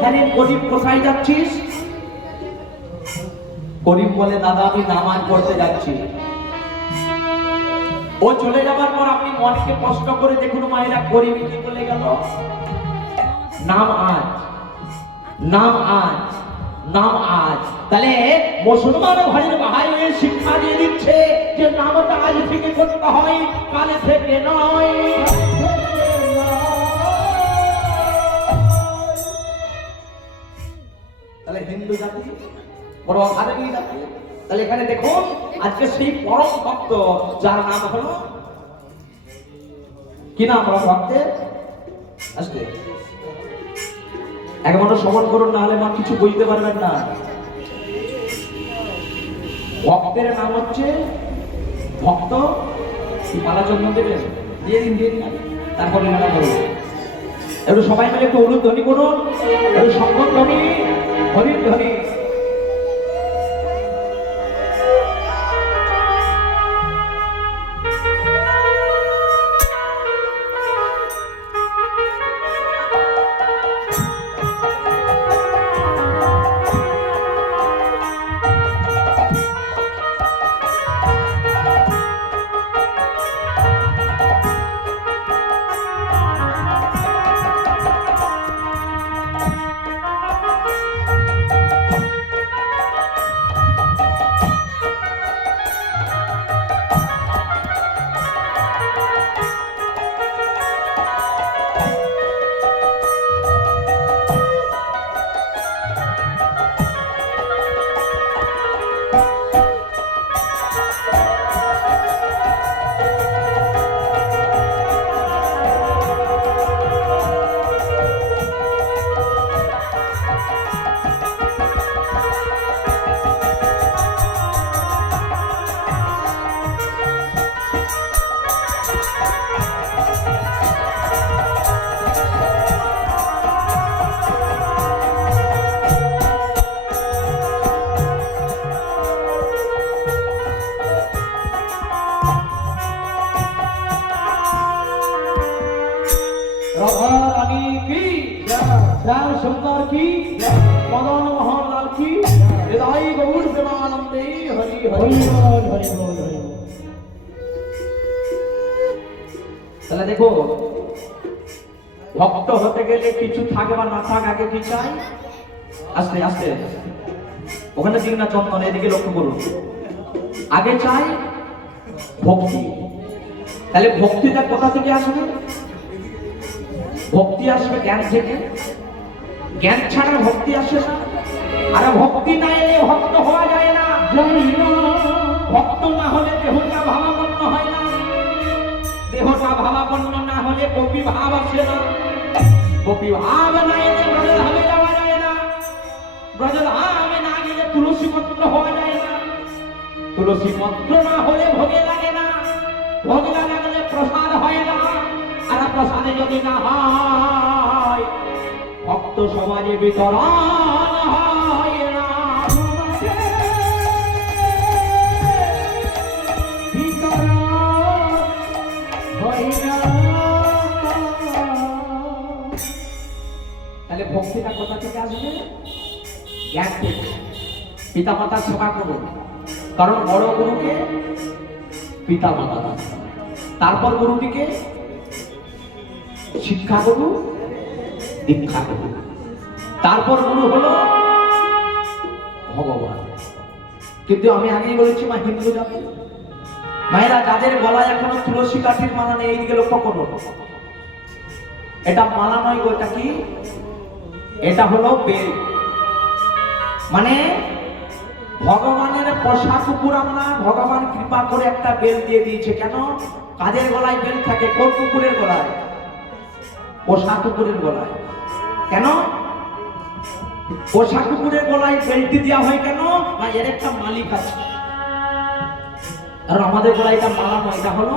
হ্যাঁ রে গরিব, কোথায় যাচ্ছিস? গরিব বলে, দাদা আমি নামাজ পড়তে যাচ্ছি। ও চলে যাবার পর আপনি মনকে কষ্ট করে দেখুন মায়েরা, গরিব কি বলে গেল? নাম আজ, নাম আজ, নাম আজ। তাহলে মুসলমান ভাইয়ের ভাই শিক্ষা দিয়ে দিচ্ছে যে নামটা আজ থেকে করতে হয়, কালে থেকে নয়। তাহলে হিন্দু জাতি বড় অধার্মী জাতি। তাহলে এখানে দেখুন আজকে সেই পরম ভক্ত যার নাম হলো কি নাম? পরম ভক্তের আজকে একমাত্র শ্রবণ করুন, না হলে মা কিছু বুঝতে পারবেন না। ভক্তের নাম হচ্ছে ভক্ত। মালা জন্ম দেবেন, দিয়ে দিন, দিয়ে দিন, তারপরে নামা করুন। একটু সবাই মিলে একটু অনুধ্বনি করুন, একটু সম্বন্ধনী হরিধ্বনি। श्याम सुंदर की, मदन मोहन लाल की, हृदय गौर प्रेमानंदे हरि हरि बोल, हरि बोल, हरि बोल। তাহলে দেখো ভক্ত হতে গেলে কিছু থাকে বা না থাকে, আগে কি চাই? আস্তে আস্তে ওখানে দিন না চন্দন, এদিকে লক্ষ্য করুন। আগে চাই ভক্তি। তাহলে ভক্তিটা কোথা থেকে আসবে? ভক্তি আসবে জ্ঞান থেকে। জ্ঞান ছাড়া ভক্তি আসে না। আর ভক্তি না এলে ভক্ত হওয়া যায় না। ভক্ত না হলে দেহটা ভাবাপন্ন হয় না। দেহটা ভাবাপন্ন না হলে গোপী ভাব আসে না। গোপী ভাব না এলে ব্রজধামে যাওয়া যায় না। ব্রজধামে না গেলে তুলসী পত্র হওয়া যায় না। তুলসী পত্র না হলে ভোগে লাগে না। ভোগ না লাগলে প্রসাদ হয় না। আর প্রসাদে যদি না হয় ভক্ত সমাজে বিতরণ হয় না। তাহলে ভক্তিটা কোথা থেকে আসবে? জ্ঞান থেকে। পিতা মাতার সেবা করুন, কারণ বড় গুরুকে পিতা মাতা, তারপর গুরুটিকে শিক্ষা করু, দীক্ষা করু, তারপর গুরু হলো ভগবান। কিন্তু আমি আগেই বলেছি মা হিন্দু জাতি মায়েরা, যাদের গলায় এখনো তুলসী কাঠির মালা নেই, এইদিকে লক্ষ্য করো। এটা মালা নয় গো, এটা কি? এটা হলো বেল। মানে ভগবানের পোষা কুকুর আমরা, ভগবান কৃপা করে একটা বেল দিয়ে দিয়েছে। কেন? কাদের গলায় বেল থাকে? কোন কুকুরের গলায়? পোষা কুকুরের গলায়। কেন পোষা কুকুরের গলায় বেলটি দেওয়া হয়? কেন না এর একটা মালিক আছে। আর আমাদের গলায় এটা মালা নয়, এটা হলো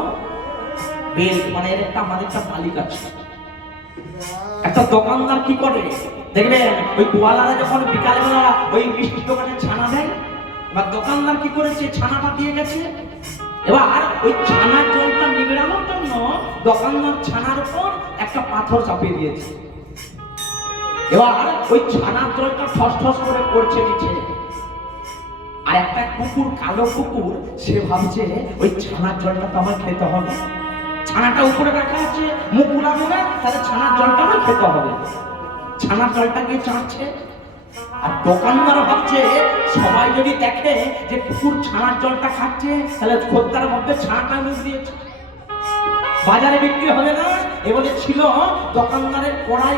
বেল। মানে এর একটা আমাদের একটা মালিক আছে। একটা দোকানদার কি করে দেখবেন, ওই গোয়ালারা যখন বিকালবেলা ওই মিষ্টি দোকানে ছানা দেয়, এবার দোকানদার কি করেছে, ছানাটা দিয়ে গেছে। এবার ওই ছানার জলটা নিগড়ানোর জন্য দোকানদার ছানার উপর একটা পাথর চাপিয়ে দিয়েছে। এবার ওই ছানার জলটা ঠস ঠস করে পড়ছে নিচে, আর একটা কুকুর, কালো কুকুর, সে ভাবছে ওই ছানার জলটা তো আমার খেতে হবে, ছানাটা উপরে রাখা আছে, মুখ উড়ানো না, তাহলে ছানার জলটা আমার খেতে হবে। ছানার জলটা গিয়ে চাচ্ছে, আর দোকানদার ভাবছে সবাই যদি দেখে যে কুকুর ছানার জলটা খাচ্ছে, তাহলে খদ্দার মধ্যে ছানাটা মুখ দিয়েছে, বাজারে বিক্রি হবে না। এবারে ছিল দোকানদারের কড়াই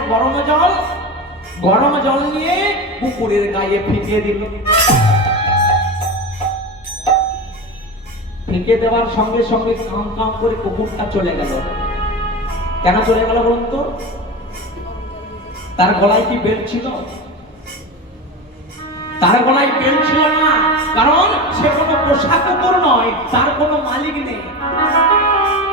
গরম জল নিয়ে কুকুরের গায়ে ফিকে দিল। ফিকে দেওয়ার সঙ্গে সঙ্গে কাম কাম করে কুকুরটা চলে গেল। কেন চলে গেল বলুন তো? তার গলায় কি বেল্ট ছিল? তার গলায় বেল্ট ছিল না, কারণ সে কোনো পোষা কুকুর নয়, তার কোনো মালিক নেই।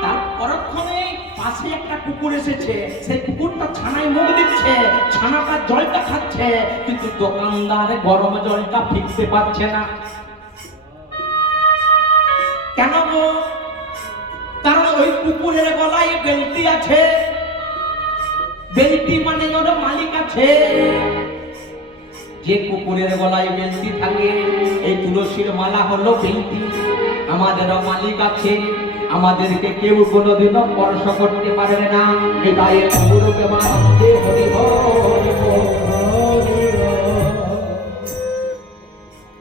তার পরক্ষণে পাশে একটা কুকুর এসেছে, সেই কুকুরটা ছানায় মুখ দিচ্ছে, ছানাটা জলটা খাচ্ছে, কিন্তু দোকানদার গরম জলটা ফিকতে পারছে না। কেন গো? কারণ ওই কুকুরের গলায় বেল্টি আছে, বেল্টি মানে ওর মালিক আছে। যে কুকুরের গলায় বেল্টি থাকে, এই তুলসীর মালা হলো বেল্টি, আমাদেরও মালিক আছে, আমাদেরকে কেউ কোনোদিনও স্পর্শ করতে পারবে না। হৃদয়ে গুরুকে মানতে হরি হরি বল।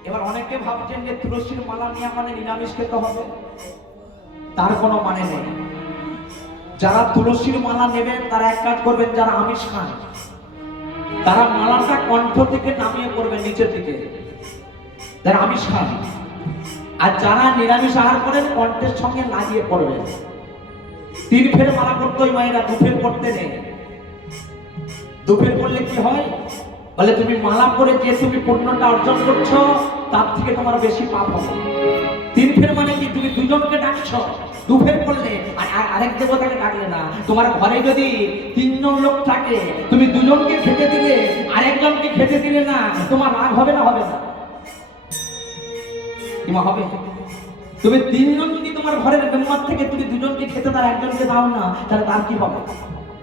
এবার অনেকে ভাবছেন যে তুলসীর মালা নিয়ে মানে নিরামিষ খেতে হবে, তার কোনো মানে নেই। যারা তুলসীর মালা নেবেন তারা এক কাজ করবেন, যারা আমিষ খান তারা মালাটা কণ্ঠ থেকে নামিয়ে পড়বেন নিচের দিকে, যারা আমিষ খান। আর যারা নিরামিষ আহার করেন কণ্ঠের সঙ্গে লাগিয়ে পড়বেন। 3 ফের মালা করতে হয় মায়েরা, 2 ফের করতে নেই। 2 ফের করলে কি হয় বলে, তুমি মালা পরে যে তুমি পুণ্যটা অর্জন করছো তার থেকে তোমার বেশি পাপ হবে। 3 ফের মানে কি, তুমি দুজনকে ডাকছো, 2 ফের করলে আরেক দেবতাকে ডাকলে না। তোমার ঘরে যদি 3 জন লোক থাকে, তুমি দুজনকে খেতে দিলে আরেকজনকে খেতে দিলে না, তোমার রাগ হবে না? হবে না? কিমা হবে? তুমি 3 জন যদি তোমার ঘরের মেম্বার থেকে তুমি দুজনকে খেতে তার একজনকে দাও না, তাহলে তার কি হবে?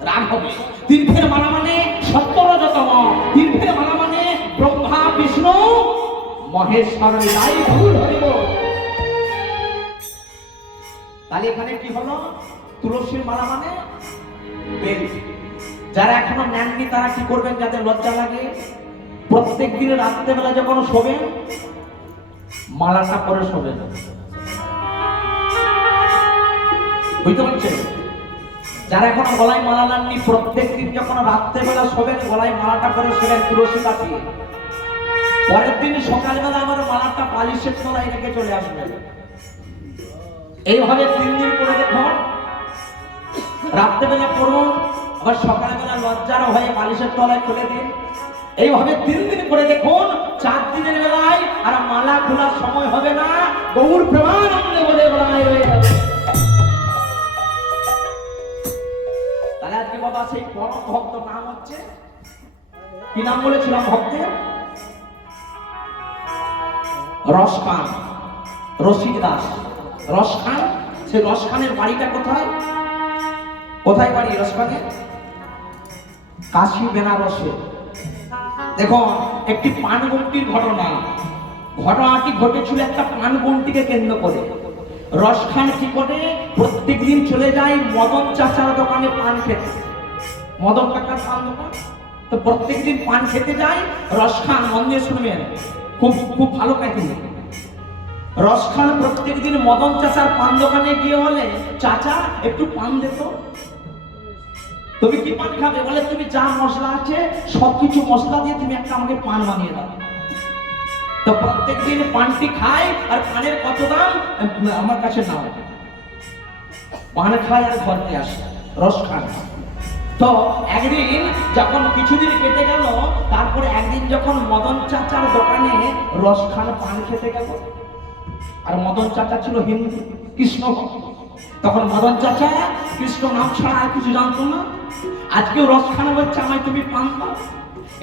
রাগ হবে। 3 ফের মালা মানে 17তম, 3 ফের মালা মানে ব্রহ্মা বিষ্ণু মহেশ্বর লাই ভুল হইব। তাহলে এখানে কি হলো? তুলসীর মালা মানে বেল্ট। যারা এখনো নেননি তারা কি করবেন, যাদের লজ্জা লাগে, প্রত্যেক দিনে রাত্রেবেলা যখন শোবেন মালাটা পরে শোবেন। বুঝতে পারছেন? যারা এখন গলায় মালা নেননি, প্রত্যেক দিন যখন রাত্রেবেলা শোবেন গলায় মালাটা পরে শোবেন তুলসীটা দিয়ে। পরের দিন সকালবেলা আবার মালাটা বালিশের তলায় রেখে চলে আসবেন। এইভাবে 3 দিন করে দেখুন, রাত্রেবেলা পড়ুন, আবার সকালবেলা লজ্জার হয়ে বালিশের তলায় খুলে দিন। এইভাবে 3 দিন করে দেখুন, 4 দিনের বেলায় আর মালা খোলার সময় হবে না, গৌর প্রেমানন্দে বলে বেলায় রয়ে যাবে। তাহলে আজকে বাবা সেই পরম ভক্ত নাম হচ্ছে কি নাম বলেছিলাম ভক্তের? রসখান, রসিক দাস রসখান। সেই রসখানের বাড়িটা কোথায়? কোথায় বাড়ি রসখানের? কাশী বেনারসে। দেখো, একটি পানগুমটির ঘটনাটি ঘটেছিল একটা পানগুমটিকে কেন্দ্র করে। রসখান কি করে, প্রত্যেক দিন চলে যায় মদন চাচার দোকানে পান খেতে। মদন কাকার পান দোকান, তো প্রত্যেক দিন পান খেতে যায় রসখান। মন দিয়ে শুনবেন, খুব ভালো কাহিনী। রসখান প্রত্যেক দিন মদন চাচার পান দোকানে গিয়ে বলে, চাচা একটু পান দিত। তুমি কি পান খাবে? বলে, তুমি যা মশলা আছে সবকিছু মশলা দিয়ে তুমি একটা আমাকে পান বানিয়ে দাও। তো প্রত্যেক দিন পানটি খায়, আর পানের কত দাম আমার কাছে নাও। পান খায় আর ঘরতে আসে রসখান। তো একদিন যখন কিছুদিন কেটে গেল, তারপরে একদিন যখন মদন চাচার দোকানে রসখান পান খেতে গেল, আর মদন চাচা ছিল হিন্দু, কৃষ্ণ ভক্ত। তখন মদন চাচা কৃষ্ণ নাম ছাড়া আর কিছু জানতো না। আজকেও রসখানা হচ্ছে, আমায় তুমি পান দাও।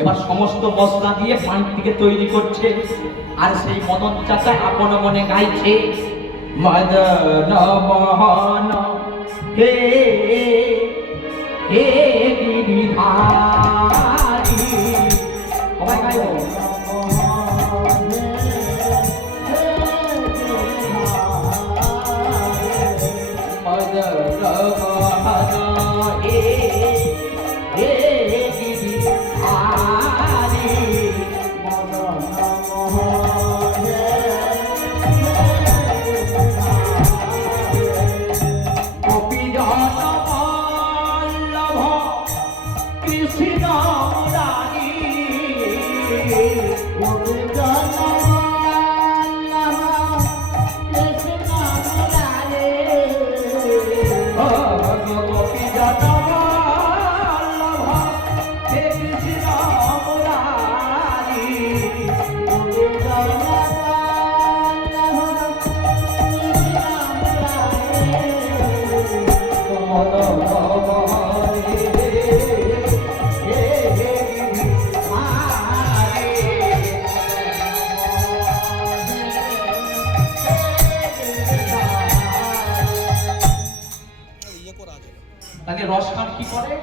এবার সমস্ত মশলা দিয়ে পানটিকে তৈরি করছে, আর সেই মদন চাচা আপন মনে গাইছে, মদন মোহন হে হে গিরিধারী হয় গো। তাহলে রস খান কি করে?